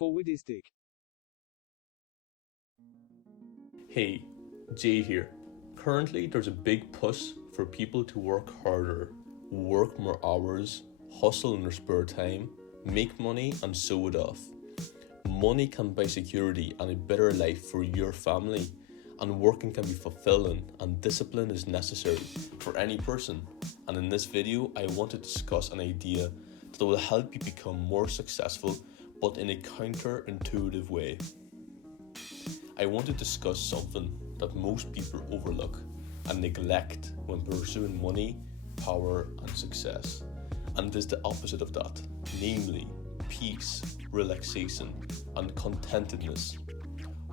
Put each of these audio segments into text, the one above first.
Forwardistic. Hey, Jay here. Currently, there's a big push for people to work harder, work more hours, hustle in their spare time, make money, and show it off. Money can buy security and a better life for your family, and working can be fulfilling, and discipline is necessary for any person. And in this video, I want to discuss an idea that will help you become more successful, but in a counterintuitive way. I want to discuss something that most people overlook and neglect when pursuing money, power, and success. And it is the opposite of that, namely peace, relaxation, and contentedness.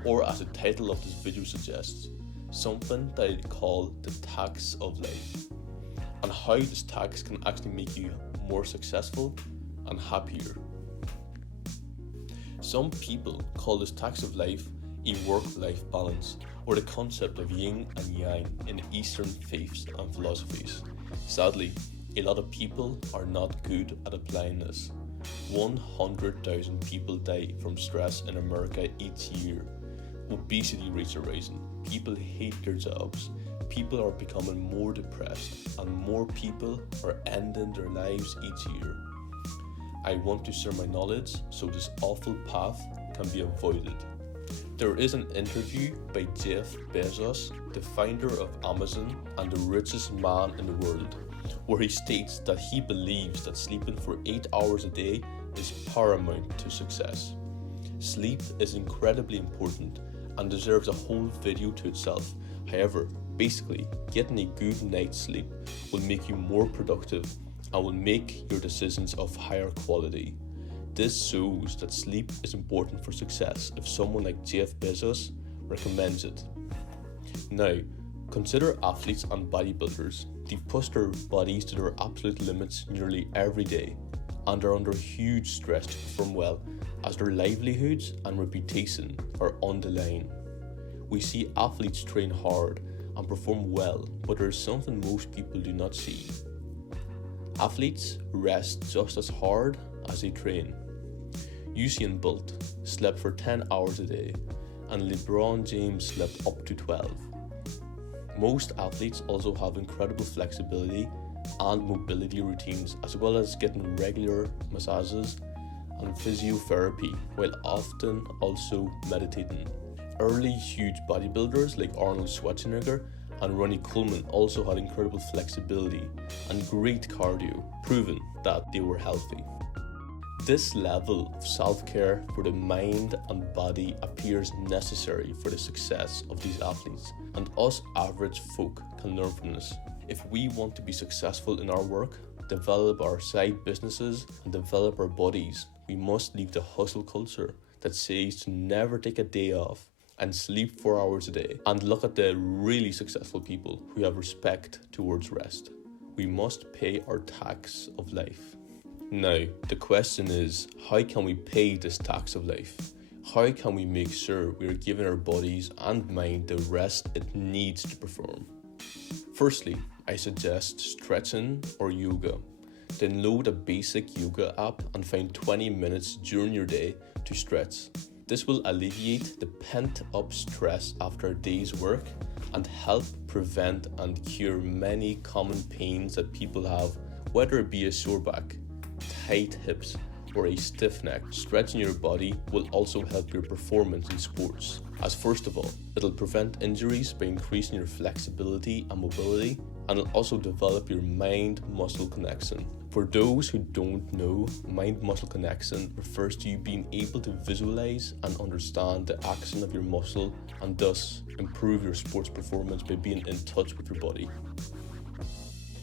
Or as the title of this video suggests, something that I call the tax of life. And how this tax can actually make you more successful and happier. Some people call this tax of life a work-life balance, or the concept of yin and yang in Eastern faiths and philosophies. Sadly, a lot of people are not good at applying this. 100,000 people die from stress in America each year. Obesity rates are rising. People hate their jobs. People are becoming more depressed, and more people are ending their lives each year. I want to share my knowledge so this awful path can be avoided. There is an interview by Jeff Bezos, the founder of Amazon and the richest man in the world, where he states that he believes that sleeping for 8 hours a day is paramount to success. Sleep is incredibly important and deserves a whole video to itself. However, basically, getting a good night's sleep will make you more productive and will make your decisions of higher quality. This shows that sleep is important for success if someone like Jeff Bezos recommends it. Now, consider athletes and bodybuilders. They push their bodies to their absolute limits nearly every day and are under huge stress to perform well, as their livelihoods and reputation are on the line. We see athletes train hard and perform well, but there is something most people do not see. Athletes rest just as hard as they train. Usain Bolt slept for 10 hours a day, and LeBron James slept up to 12. Most athletes also have incredible flexibility and mobility routines, as well as getting regular massages and physiotherapy, while often also meditating. Early huge bodybuilders like Arnold Schwarzenegger and Ronnie Coleman also had incredible flexibility and great cardio, proving that they were healthy. This level of self-care for the mind and body appears necessary for the success of these athletes, and us average folk can learn from this. If we want to be successful in our work, develop our side businesses, and develop our bodies, we must leave the hustle culture that says to never take a day off and sleep 4 hours a day, and look at the really successful people who have respect towards rest. We must pay our tax of life. Now, the question is, how can we pay this tax of life? How can we make sure we are giving our bodies and mind the rest it needs to perform? Firstly, I suggest stretching or yoga. Download a basic yoga app and find 20 minutes during your day to stretch. This will alleviate the pent-up stress after a day's work and help prevent and cure many common pains that people have, whether it be a sore back, tight hips, or a stiff neck. Stretching your body will also help your performance in sports, as first of all, it'll prevent injuries by increasing your flexibility and mobility, and it'll also develop your mind-muscle connection. For those who don't know, mind-muscle connection refers to you being able to visualize and understand the action of your muscle, and thus improve your sports performance by being in touch with your body.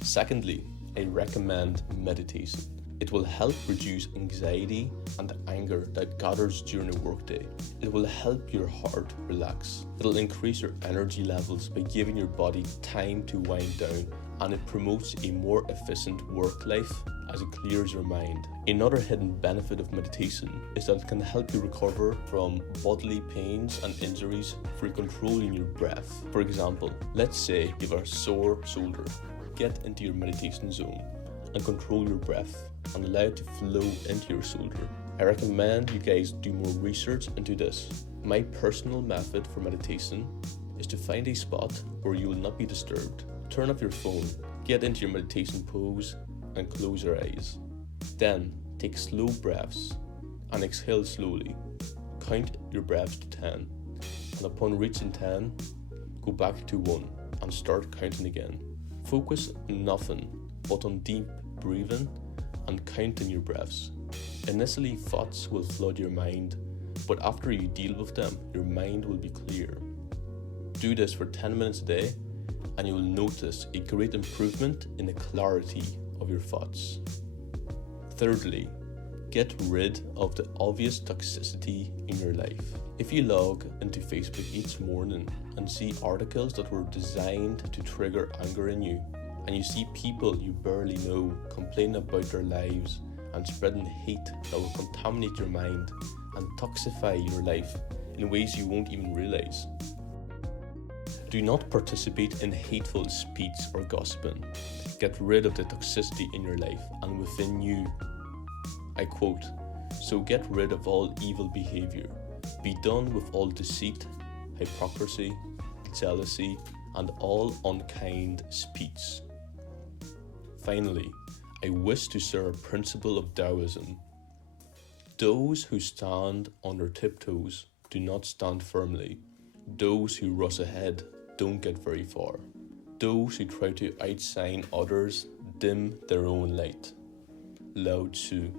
Secondly, I recommend meditation. It will help reduce anxiety and anger that gathers during a workday. It will help your heart relax. It'll increase your energy levels by giving your body time to wind down, and it promotes a more efficient work life as it clears your mind. Another hidden benefit of meditation is that it can help you recover from bodily pains and injuries through controlling your breath. For example, let's say you have a sore shoulder. Get into your meditation zone and control your breath and allow it to flow into your shoulder. I recommend you guys do more research into this. My personal method for meditation is to find a spot where you will not be disturbed. Turn off your phone, get into your meditation pose, and close your eyes. Then take slow breaths and exhale slowly. Count your breaths to 10, and upon reaching 10, go back to 1 and start counting again. Focus on nothing but on deep breathing and counting your breaths. Initially, thoughts will flood your mind, but after you deal with them, your mind will be clear. Do this for 10 minutes a day, and you will notice a great improvement in the clarity of your thoughts. Thirdly, get rid of the obvious toxicity in your life. If you log into Facebook each morning and see articles that were designed to trigger anger in you, and you see people you barely know complaining about their lives and spreading hate that will contaminate your mind and toxify your life in ways you won't even realize. Do not participate in hateful speech or gossiping. Get rid of the toxicity in your life and within you. I quote, "So get rid of all evil behavior. Be done with all deceit, hypocrisy, jealousy, and all unkind speech." Finally, I wish to share a principle of Taoism. Those who stand on their tiptoes do not stand firmly. Those who rush ahead don't get very far. Those who try to outshine others dim their own light. Lao Tzu.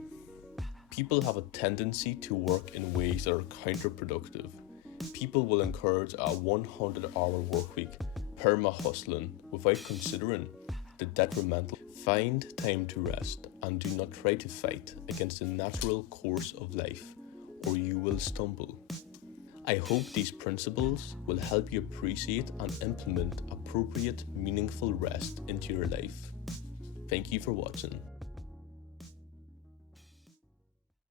People have a tendency to work in ways that are counterproductive. People will encourage a 100-hour workweek, perma-hustling, without considering the detrimental. Find time to rest and do not try to fight against the natural course of life, or you will stumble. I hope these principles will help you appreciate and implement appropriate, meaningful rest into your life. Thank you for watching.